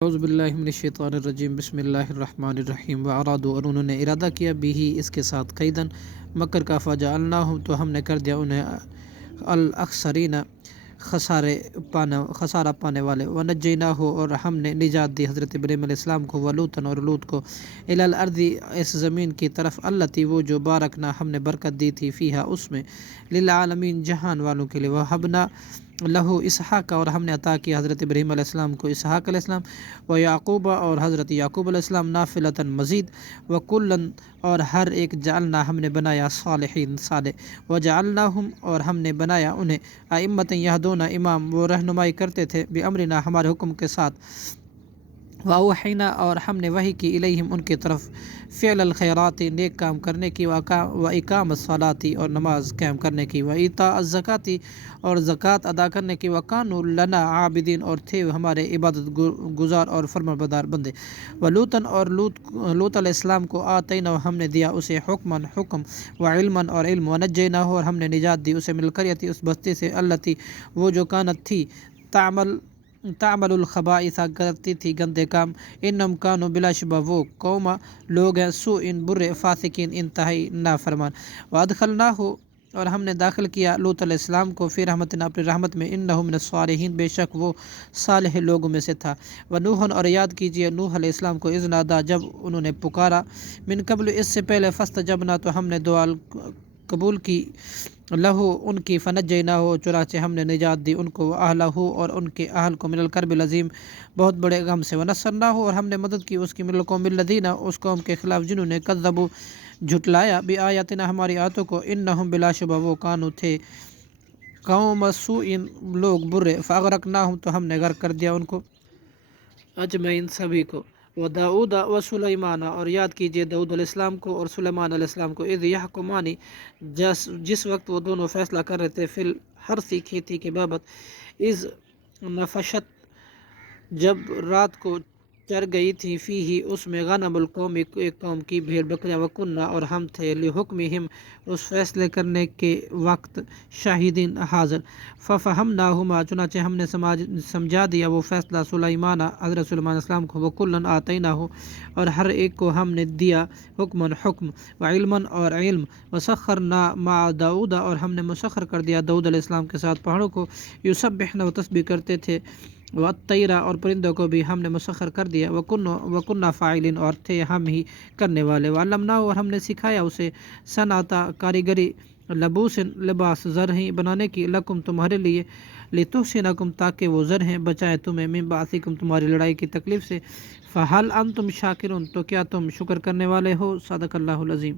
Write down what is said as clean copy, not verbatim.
اعوذ باللہ من الشیطان الرجیم بسم اللہ الرحمن الرحیم وارادوا، اور انہوں نے ارادہ کیا بھی ہی اس کے ساتھ قیدن مکر کا، فجعلناہم تو ہم نے کر دیا انہیں الاخسرین خسارہ پانے والے، ونجیناہ اور ہم نے نجات دی حضرت ابراہیم علیہ السلام کو، ولوطن اور لوط کو، الی الارض اس زمین کی طرف، التی وہ جو بارکنا ہم نے برکت دی تھی، فیہا اس میں، للعالمین جہان والوں کے لیے، وہبنا لہو اسحاق اور ہم نے عطا کیا حضرت ابراہیم علیہ السلام کو اسحاق علیہ السلام، و یعقوب اور حضرت یعقوب علیہ السلام، نافلۃً مزید، وکلاً اور ہر ایک، جعلنا ہم نے بنایا، صالحین صالح، وجعلناہم اور ہم نے بنایا انہیں، ائمۃً یہدون امام وہ رہنمائی کرتے تھے، بامرنا ہمارے حکم کے ساتھ، واوحینا اور ہم نے وحی کی، الیہم ان کی طرف، فعل الخیرات نیک کام کرنے کی، واقام الصلاۃ اور نماز قائم کرنے کی، وایتاء الزکوٰۃ اور زکوٰۃ ادا کرنے کی، وکانوا لنا عابدین اور تھے ہمارے عبادت گزار اور فرمانبردار بندے، ولوطاً اور لوط علیہ السلام کو، آتینا ہم نے دیا اسے، حکماً حکم، وعلماً اور علم، ونجیناہ اور ہم نے نجات دی اسے، من القریۃ اس بستی سے، التی وہ جو کانت تھی، تعمل الخبائث کرتی تھی گندے کام، انہم کانوا بلا شبہ وہ قوم لوگ ہیں، سوء برے، فاسقین انتہائی نافرمان، وادخلناہ اور ہم نے داخل کیا لوط علیہ السلام کو، فی رحمتنا اپنی رحمت میں، انہ من الصالحین بے شک وہ صالح لوگوں میں سے تھا، ونوحًا اور یاد کیجیے نوح علیہ السلام کو، اذ نادا جب انہوں نے پکارا، من قبل اس سے پہلے، فاستجبنا تو ہم نے دعا قبول کی، لہو ان کی، فنجیناہ چنانچہ ہم نے نجات دی ان کو، واہلہ اور ان کے اہل کو، من الکرب العظیم بہت بڑے غم سے، ونصرناہ اور ہم نے مدد کی اس کی، من القوم الذین اس قوم کے خلاف جنہوں نے، کذبوا جھٹلایا، بآیاتنا ہماری آیتوں کو، انہم بلا شبہ وہ کانوا تھے، قوم سوء لوگ برے، فاغرقناہم تو ہم نے غرق کر دیا ان کو، اجمعین سبھی کو، وداؤد و سلیمان اور یاد کیجیے داؤد علیہ السلام کو اور سلیمان علیہ السلام کو، اذ یحکمان جس وقت وہ دونوں فیصلہ کر رہے تھے، فی الحرث کھیتی کے بابت، اذ نفشت جب رات کو چر گئی تھی، فیہ اس میں، غنم القوم ایک قوم کی بھیڑ بکریاں، وکنہ اور ہم تھے، لحکمہم اس فیصلے کرنے کے وقت، شاہدین حاضر، ففہمناہما چنانچہ ہم نے سمجھا دیا وہ فیصلہ، سلیمان حضرت سلیمان علیہ السلام کو، وکلاً آتیناہ اور ہر ایک کو ہم نے دیا، حکماً حکم، وعلماً اور علم، وسخرنا مع داؤد اور ہم نے مسخر کر دیا داؤد علیہ السلام کے ساتھ پہاڑوں کو، یسبحن وہ تسبیح کرتے تھے، والطیر اور پرندوں کو بھی ہم نے مسخر کر دیا، وکننا فاعلین اور تھے ہم ہی کرنے والے، وعلمناہ اور ہم نے سکھایا اسے، صنعت کاریگری، لبوس لباس، زرہیں بنانے کی، لکم تمہارے لیے، لتحصنکم تاکہ وہ زرہیں بچائیں تمہیں، من بعثکم تمہاری لڑائی کی تکلیف سے، فہل انتم شاکرون تو کیا تم شکر کرنے والے ہو، صدق اللہ العظیم۔